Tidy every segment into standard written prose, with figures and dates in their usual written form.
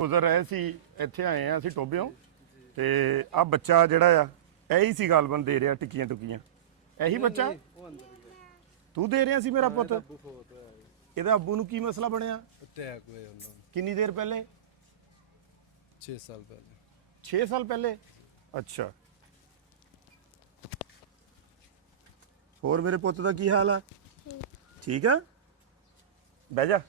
ਗੁਜ਼ਰ ਰਹੇ ਸੀ ਇੱਥੇ ਆਏ ਆ ਅਸੀਂ ਟੋਬਿਓਂ ਤੇ ਆ ਬੱਚਾ ਜਿਹੜਾ ਆ ਇਹੀ ਸੀ ਗਾਲਬਨ ਦੇ ਰਿਹਾ ਟਿੱਕੀਆਂ ਟੁਕੀਆਂ ਇਹੀ ਬੱਚਾ ਤੂੰ ਦੇ ਰਿਹਾ ਸੀ ਮੇਰਾ ਪੁੱਤ ਇਹਦਾ ਅੱਬੂ ਨੂੰ ਕੀ ਮਸਲਾ ਬਣਿਆ ਅਟੈਕ ਹੋਇਆ ਉਹਨਾਂ ਨੂੰ ਕਿੰਨੀ ਦੇਰ ਪਹਿਲੇ 6 ਸਾਲ ਪਹਿਲੇ 6 ਸਾਲ ਪਹਿਲੇ ਅੱਛਾ ਹੋਰ ਮੇਰੇ ਪੁੱਤ ਦਾ ਕੀ ਹਾਲ ਆ ਠੀਕ ਆ ਬਹਿ ਜਾ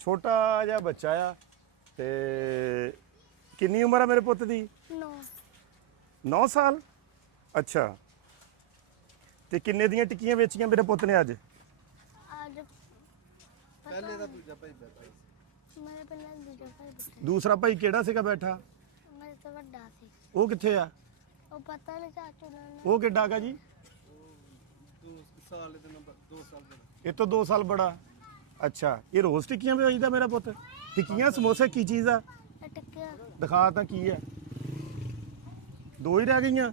ਛੋਟਾ ਜਿਹਾ ਬੱਚਾ ਆ ਤੇ ਕਿੰਨੀ ਉਮਰ ਆ ਮੇਰੇ ਪੁੱਤ ਦੀ 9 ਸਾਲ ਅੱਛਾ ਤੇ ਕਿੰਨੇ ਦੀਆਂ ਟਿੱਕੀਆਂ ਵੇਚੀਆਂ ਮੇਰੇ ਪੁੱਤ ਨੇ ਅੱਜ ਪਹਿਲੇ ਦਾ ਦੂਜਾ ਭਾਈ ਬੈਠਾ ਸੀ ਮੇਰੇ ਪਹਿਲਾਂ ਦੂਜਾ ਭਾਈ ਬੈਠਾ ਦੂਸਰਾ ਭਾਈ ਕਿਹੜਾ ਸੀਗਾ ਬੈਠਾ ਮੇਰੇ ਤੋਂ ਵੱਡਾ ਸੀ ਉਹ ਕਿੱਥੇ ਆ ਉਹ ਪਤਾ ਨਹੀਂ ਚਾਚੂ ਨਾਲ ਉਹ ਕਿੱਡਾ ਗਾ ਜੀ 2 ਸਾਲ ਦੇ ਨੰਬਰ 2 ਸਾਲ ਦਾ ਇਹ ਤੋਂ 2 ਸਾਲ ਬੜਾ ਅੱਛਾ ਇਹ ਰੋਜ਼ ਟਿੱਕੀਆਂ ਵੇਚਦਾ ਮੇਰਾ ਪੁੱਤ ਟਿੱਕੀਆਂ ਸਮੋਸੇ ਕੀ ਚੀਜ਼ ਆ ਟਿੱਕਿਆ ਦਿਖਾ ਤਾਂ ਕੀ ਆ ਦੋ ਹੀ ਰਹਿ ਗਈਆਂ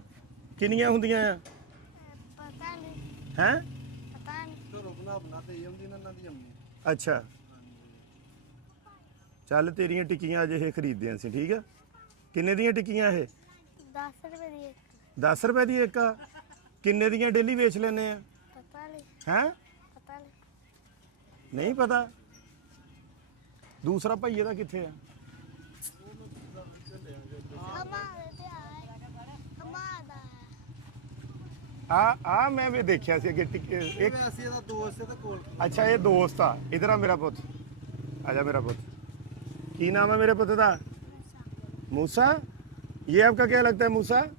ਕਿੰਨੀਆਂ ਹੁੰਦੀਆਂ ਆ ਪਤਾ ਨਹੀਂ ਹੈ ਪਤਾ ਨਹੀਂ ਘਰੋਂ ਬਣਾ ਤੇ ਆਉਂਦੀ ਨਾ ਦੀ ਅੰਮੀ ਅੱਛਾ ਚੱਲ ਤੇਰੀਆਂ ਟਿੱਕੀਆਂ ਅਜੇ ਇਹ ਖਰੀਦਦੇ ਸੀ ਠੀਕ ਆ ਕਿੰਨੇ ਦੀਆਂ ਟਿੱਕੀਆਂ ਇਹ 10 ਰੁਪਏ ਦੀ ਇੱਕ 10 ਰੁਪਏ ਦੀ ਇੱਕ ਆ ਕਿੰਨੇ ਦੀਆਂ ਡੇਲੀ ਵੇਚ ਲੈਨੇ ਆ ਪਤਾ ਨਹੀਂ ਹੈ ਪਤਾ ਨਹੀਂ ਨਹੀਂ ਪਤਾ ਦੂਸਰਾ ਭਾਈ ਇਹਦਾ ਕਿੱਥੇ ਆ ਹਮਾਰੇ ਤੇ ਆਏ ਹਮਾਰਾ ਆ ਮੈਂ ਵੀ ਦੇਖਿਆ ਸੀ ਅੱਗੇ ਇੱਕ ਅਸੀਂ ਇਹਦਾ ਦੋਸਤ ਇਹਦਾ ਕੋਲ अच्छा ये दोस्त था इधर आ मेरा पुत आजा मेरा पुत की नाम है मेरे पुत का मूसा ये आपका क्या लगता है मूसा ये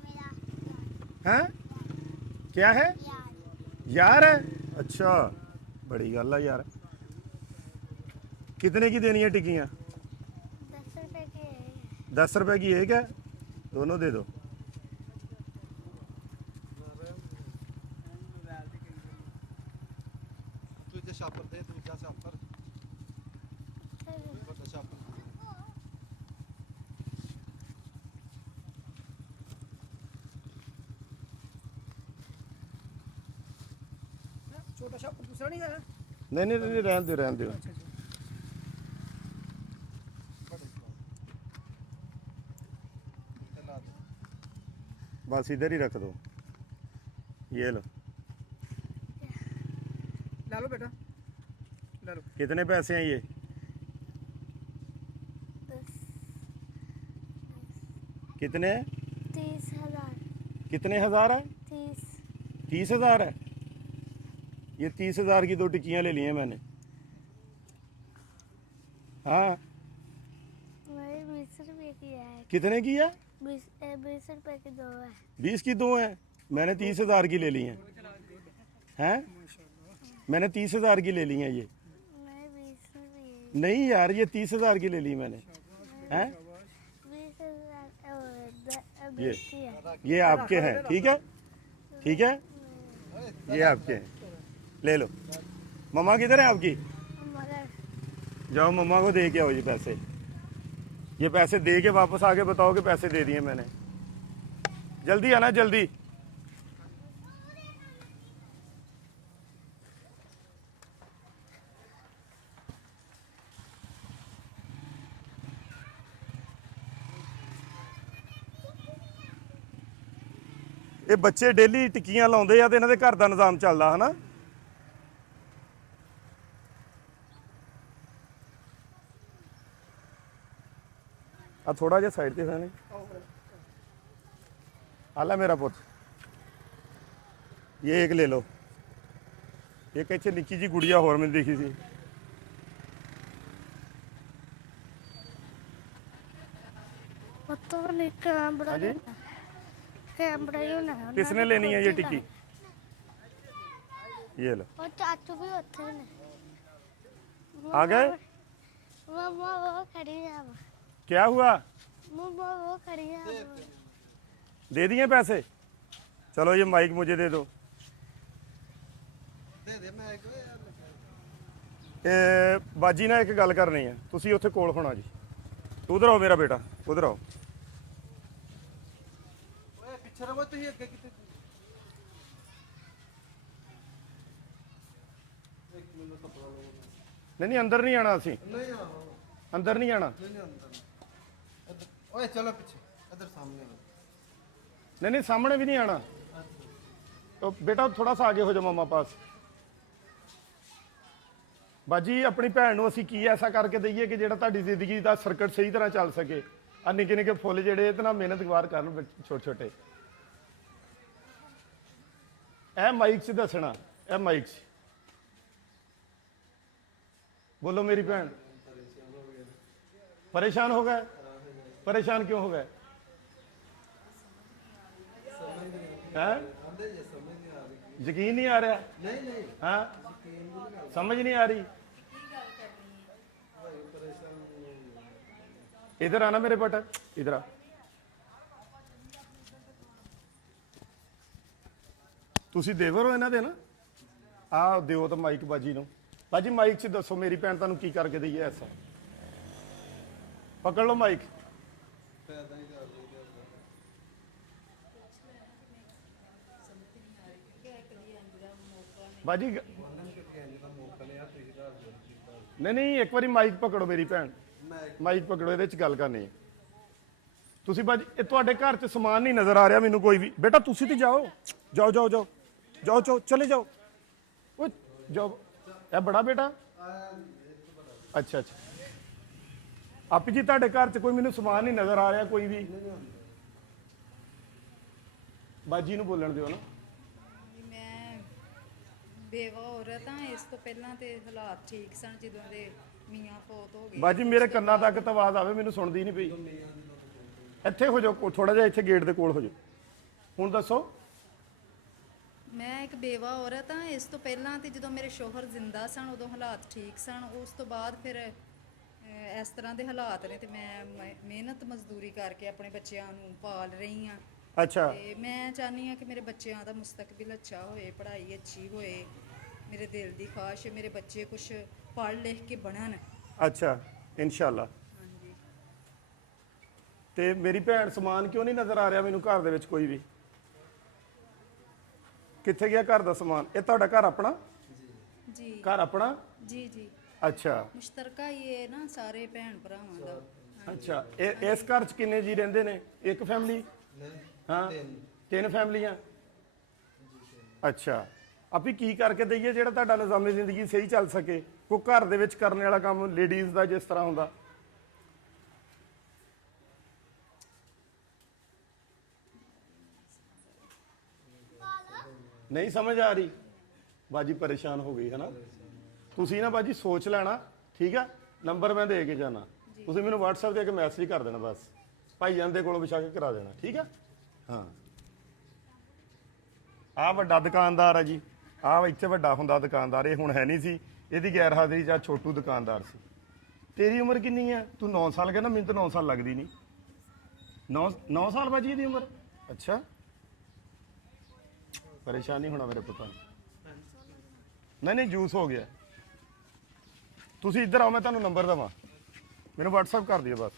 मेरा हैं क्या है यार यार है अच्छा बड़ी गल है यार कितने की देनी है टिक्कियाँ 10 रुपए के है 10 रुपए की एक है दोनों दे दो ਦੂਜਾ ਸ਼ਾਪਰ ਦੇ ਦੂਜਾ ਸ਼ਾਪਰ ਵੱਡਾ ਸ਼ਾਪਰ छोटा शॉप दूसरा नहीं है नहीं नहीं नहीं रहने दो बस इधर ही रख दो ये लो ला लो बेटा ला लो कितने पैसे हैं ये 10 कितने 30,000 कितने हजार है 30 30,000 है ये 30,000 की 2 टिक्कियां ले ली हैं मैंने हाँ मेरे 20 रुपए की है कितने की है 20 रुपए की 2 है 20 की 2 है मैंने 30,000 की ले ली हैं हैं मैंने 30,000 की ले ली हैं ये मैं 20 रुपए नहीं यार ये 30,000 की ले ली मैंने हैं 20,000 ये 20 की है ये आपके हैं ठीक है ये आपके हैं ले लो मम्मा किधर है आपकी मगर जाओ मम्मा को दे के आओ ये पैसे ये पैसे दे के वापस आके बताओ कि पैसे दे दिए मैंने जल्दी आना जल्दी ਇਹ ਬੱਚੇ ਡੇਲੀ ਟਿੱਕੀਆਂ ਲਾਉਂਦੇ ਆ ਤੇ ਇਹਨਾਂ ਦੇ ਘਰ ਦਾ ਨਿਜ਼ਾਮ ਚੱਲਦਾ ਹਨਾ ਆ ਥੋੜਾ ਜਿਹਾ ਸਾਈਡ ਤੇ ਹੋਣੇ ਆਲਾ मेरा पुत ये एक ले लो एक ਇੱਥੇ ਨਿੱਕੀ ਜੀ ਗੁੜੀਆ ਹੋਰ ਮੈਨੂੰ ਦੇਖੀ ਸੀ तो नहीं कैमरा हाँ जी? कैमरा ही होना है किसने लेनी है ये टिक्की ये लो और चाचू भी होते हैं आ गए मम्मा वो खड़ी है क्या हुआ मम्मा वो खड़ी है दे दिए पैसे चलो ये माइक मुझे दे दो ਦੇ ਦੇ ਮੈਂ ਇੱਕ ਬਾਜੀ ਨਾਲ ਇੱਕ ਗੱਲ ਕਰਨੀ ਹੈ ਤੁਸੀਂ ਉੱਥੇ ਕੋਲ ਹੋਣਾ ਜੀ ਉਧਰ ਆਓ ਮੇਰਾ ਬੇਟਾ ਉਧਰ ਆਓ ਓਏ ਪਿੱਛੇ ਰਹੋ ਤੁਸੀਂ ਅੱਗੇ ਕਿਤੇ ਇੱਕ ਮਿੰਟ ਕੱਪੜਾ ਲਓ ਨਹੀਂ ਨਹੀਂ ਅੰਦਰ ਨਹੀਂ ਆਣਾ ਅਸੀਂ, नहीं आओ ਅੰਦਰ ਨਹੀਂ ਆਣਾ। नहीं नहीं अंदर इधर ओए चलो पीछे इधर सामने आओ नहीं नहीं सामने भी नहीं आना। तो बेटा थोड़ा सा आगे हो जाओ मम्मा पास। ਬਾਜੀ ਆਪਣੀ ਭੈਣ ਨੂੰ ਅਸੀਂ ਕੀ ਐਸਾ ਕਰਕੇ ਦਈਏ ਕਿ ਜਿਹੜਾ ਤੁਹਾਡੀ ਜ਼ਿੰਦਗੀ ਦਾ ਸਰਕਟ ਸਹੀ ਤਰ੍ਹਾਂ ਚੱਲ ਸਕੇ। ਆ ਨਿੱਕੇ ਨਿੱਕੇ ਫੁੱਲ ਜਿਹੜੇ ਇਹਦੇ ਨਾਲ ਮਿਹਨਤ ਗਵਾਰ ਕਰਨ ਛੋਟੇ ਛੋਟੇ। ਇਹ ਮਾਈਕ 'ਚ ਦੱਸਣਾ, ਇਹ ਮਾਈਕ 'ਚ ਬੋਲੋ। ਮੇਰੀ ਭੈਣ परेशान हो गए? परेशान क्यों हो गए? हैं? यकीन नहीं आ रहा? नहीं नहीं हाँ समझ नहीं आ रही। इधर आना मेरे बेटा, इधर आ। ਤੁਸੀਂ ਦੇਵਰ ਹੋ ਇਹਨਾਂ ਦੇ ਨਾ? ਆ ਦਿਓ ਤਾਂ ਮਾਈਕ ਬਾਜੀ ਨੂੰ। ਬਾਜੀ ਮਾਈਕ 'ਚ ਦੱਸੋ ਮੇਰੀ ਭੈਣ ਤੁਹਾਨੂੰ ਕੀ ਕਰਕੇ ਦਈਏ ਐਸਾ। पकड़ लो माइक। पैदा ही कर दिया बाजी नहीं नहीं एक बारी माइक पकड़ो मेरी भैन, माइक पकड़ो, ਇਹਦੇ ਚ ਗੱਲ ਕਰਨੀ ਹੈ। ਤੁਸੀਂ ਬਾਜੀ ਇਹ ਤੁਹਾਡੇ ਘਰ ਚ ਸਮਾਨ ਨਹੀਂ ਨਜ਼ਰ ਆ ਰਿਹਾ ਮੈਨੂੰ ਕੋਈ ਵੀ। ਬੇਟਾ ਤੁਸੀਂ ਤੇ ਜਾਓ ਜਾਓ ਜਾਓ ਜਾਓ ਜਾਓ ਜਾਓ ਚਲੇ ਜਾਓ। ਓਏ ਜਾਓ। ਇਹ ਬੜਾ ਬੇਟਾ? ਅੱਛਾ ਅੱਛਾ। ਆਪੀ ਜੀ ਤੁਹਾਡੇ ਘਰ ਚ ਕੋਈ ਮੈਨੂੰ ਸਮਾਨ ਨਹੀਂ ਨਜ਼ਰ ਆ ਰਿਹਾ ਕੋਈ ਵੀ। ਬਾਜੀ ਨੂੰ ਬੋਲਣ ਦਿਓ ਨਾ। ਮੈਂ ਬੇਵਾ ਔਰਤ ਹਾਂ। ਇਸ ਤੋਂ ਪਹਿਲਾਂ ਤੇ ਹਾਲਾਤ ਠੀਕ ਸਨ ਜਦੋਂ ਦੇ ਮੀਆਂ ਫੌਤ ਹੋ ਗਏ। ਬਾਜੀ ਮੇਰੇ ਕੰਨਾਂ ਤੱਕ ਤਾਂ ਆਵਾਜ਼ ਆਵੇ, ਮੈਨੂੰ ਸੁਣਦੀ ਨਹੀਂ ਪਈ। ਇੱਥੇ ਹੋ ਜਾਓ ਥੋੜਾ ਜਿਹਾ, ਇੱਥੇ ਗੇਟ ਦੇ ਕੋਲ ਹੋ ਜਾਓ। ਹੁਣ ਦੱਸੋ। ਮੈਂ ਇੱਕ ਬੇਵਾ ਔਰਤ ਹਾਂ। ਇਸ ਤੋਂ ਪਹਿਲਾਂ ਤੇ ਜਦੋਂ ਮੇਰੇ ਸ਼ੋਹਰ ਜ਼ਿੰਦਾ ਸਨ ਉਦੋਂ ਹਾਲਾਤ ਠੀਕ ਸਨ। ਉਸ ਤੋਂ ਬਾਅਦ ਫਿਰ ਇਸ ਤਰ੍ਹਾਂ ਦੇ ਹਾਲਾਤ ਨੇ ਤੇ ਮੈਂ ਮਿਹਨਤ ਮਜ਼ਦੂਰੀ ਕਰਕੇ ਆਪਣੇ ਬੱਚਿਆਂ ਨੂੰ ਪਾਲ ਰਹੀ ਹਾਂ। ਅੱਛਾ ਤੇ ਮੈਂ ਚਾਹੁੰਦੀ ਹਾਂ ਕਿ ਮੇਰੇ ਬੱਚਿਆਂ ਦਾ ਮੁਸਤਕਬਲ ਅੱਛਾ ਹੋਏ, ਪੜ੍ਹਾਈ ਅੱਛੀ ਹੋਏ। ਮੇਰੇ ਦਿਲ ਦੀ ਖਾਸ਼ ਹੈ ਮੇਰੇ ਬੱਚੇ ਕੁਝ ਪੜ੍ਹ ਲਿਖ ਕੇ ਬਣਨ। ਅੱਛਾ ਇਨਸ਼ਾਅੱਲਾ। ਹਾਂਜੀ। ਤੇ ਮੇਰੀ ਭੈਣ ਸਮਾਨ ਕਿਉਂ ਨਹੀਂ ਨਜ਼ਰ ਆ ਰਿਹਾ ਮੈਨੂੰ ਘਰ ਦੇ ਵਿੱਚ ਕੋਈ ਵੀ? ਕਿੱਥੇ ਗਿਆ ਘਰ ਦਾ ਸਮਾਨ? ਇਹ ਤੁਹਾਡਾ ਘਰ ਆਪਣਾ? ਜੀ ਘਰ ਆਪਣਾ? ਜੀ ਜੀ ਅੱਛਾ ਮੁਸ਼ਤਰਕਾ ਹੀ ਹੈ ਨਾ ਸਾਰੇ ਭੈਣ ਭਰਾਵਾਂ ਦਾ। ਅੱਛਾ। ਇਹ ਇਸ ਘਰ ਚ ਕਿੰਨੇ ਜੀ ਰਹਿੰਦੇ ਨੇ? ਇੱਕ ਫੈਮਿਲੀ? ਹਾਂ ਤਿੰਨ ਫੈਮਲੀਆਂ। ਅੱਛਾ। ਆਪੀ ਕੀ ਕਰਕੇ ਦਈਏ ਜਿਹੜਾ ਤੁਹਾਡਾ ਨਿਜ਼ਾਮੇ ਜ਼ਿੰਦਗੀ ਸਹੀ ਚੱਲ ਸਕੇ? ਕੋਈ ਘਰ ਦੇ ਵਿੱਚ ਕਰਨ ਵਾਲਾ ਕੰਮ ਲੇਡੀਜ਼ ਦਾ ਜਿਸ ਤਰ੍ਹਾਂ ਹੁੰਦਾ। ਨਹੀਂ ਸਮਝ ਆ ਰਹੀ? ਬਾਜੀ ਪਰੇਸ਼ਾਨ ਹੋ ਗਈ ਹੈ ਨਾ? ਤੁਸੀਂ ਨਾ ਬਾਜੀ ਸੋਚ ਲੈਣਾ, ਠੀਕ ਆ? ਨੰਬਰ ਮੈਂ ਦੇ ਕੇ ਜਾਣਾ, ਤੁਸੀਂ ਮੈਨੂੰ WhatsApp ਤੇ ਇੱਕ ਮੈਸੇਜ ਕਰ ਦੇਣਾ ਬਸ। ਭਾਈਜਾਨ ਦੇ ਕੋਲੋਂ ਵਿਛਾ ਕੇ ਕਰਾ ਦੇਣਾ, ਠੀਕ ਆ? ਹਾਂ। ਆਹ ਵੱਡਾ ਦੁਕਾਨਦਾਰ ਆ ਜੀ, ਆਹ ਇੱਥੇ ਵੱਡਾ ਹੁੰਦਾ ਦੁਕਾਨਦਾਰ। ਇਹ ਹੁਣ ਹੈ ਨਹੀਂ ਸੀ, ਇਹਦੀ ਗੈਰ ਹਾਜ਼ਰੀ 'ਚ ਛੋਟੂ ਦੁਕਾਨਦਾਰ ਸੀ। ਤੇਰੀ ਉਮਰ ਕਿੰਨੀ ਆ? ਤੂੰ 9 ਸਾਲ ਕਹਿੰਦਾ, ਮੈਨੂੰ ਤਾਂ 9 ਸਾਲ ਲੱਗਦੀ ਨਹੀਂ। 9 ਸਾਲ ਬਾਜੀ ਇਹਦੀ ਉਮਰ? ਅੱਛਾ। ਪਰੇਸ਼ਾਨੀ ਹੋਣਾ ਮੇਰੇ ਪੁੱਤਾਂ ਨੂੰ। ਨਹੀਂ ਨਹੀਂ ਜੂਸ ਹੋ ਗਿਆ। ਤੁਸੀਂ ਇੱਧਰ ਆਓ, ਮੈਂ ਤੁਹਾਨੂੰ ਨੰਬਰ ਦੇਵਾਂ, ਮੈਨੂੰ WhatsApp ਕਰ ਦਿਓ ਬਸ।